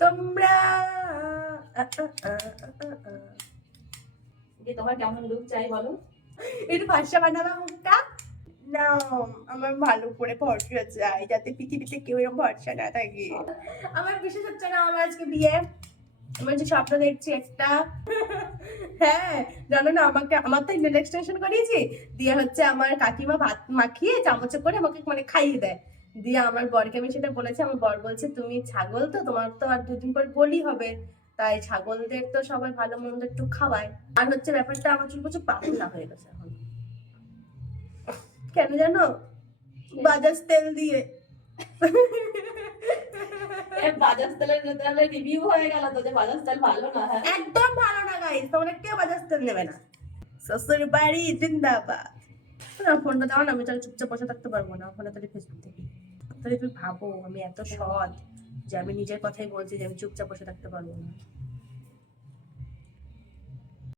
তোমরা তোমার কেমন লুক চাই বলো? একটু ফর্সা বানাবা মুখটা। না, আমার ভালো করে ভরসা চাই, যাতে পৃথিবীতে কেউ এরকম ভরসা না থাকে। আমার বিশেষ হচ্ছে না, আমার আজকে বিয়ে। আমার যে স্বপ্ন দেখছি একটা। হ্যাঁ, জানো না, আমার তো নেল এক্সটেনশন করিয়েছি, দিয়ে হচ্ছে আমার কাকিমা ভাত মাখিয়ে চামচে করে আমাকে মানে খাইয়ে দেয়। দিয়ে আমার বরকে আমি সেটা বলেছি, আমার বর বলছে তুমি ছাগল তো, তোমার তো আর দুদিন পর বলি হবে, তাই ছাগলদের তো সবাই ভালো মন্দ একটু খাওয়ায়। আর হচ্ছে ব্যাপারটা, আমার চুল প্রচুর পাতলা হয়ে গেছে এখন। কেন জানো? বাজাজ তেল দিয়ে। বাজাজ তেলের তাহলে রিভিউ হয়ে গেল তো যে বাজাজ তেল ভালো না। হ্যাঁ, একদম ভালো না গাইস, তোমরা কেউ বাজাজ তেল নেবে না। শ্বশুর বাড়ি জিন্দাবাদ। না, ফোনটা দাও না, আমি তাহলে চুপচাপ বসে থাকতে পারবো না, ফোনে তাহলে ফেসবুক দেখি। তাহলে তুমি ভাবো আমি এত সৎ যে আমি নিজের কথাই বলছি যে আমি চুপচাপ বসে থাকতে পারবো না।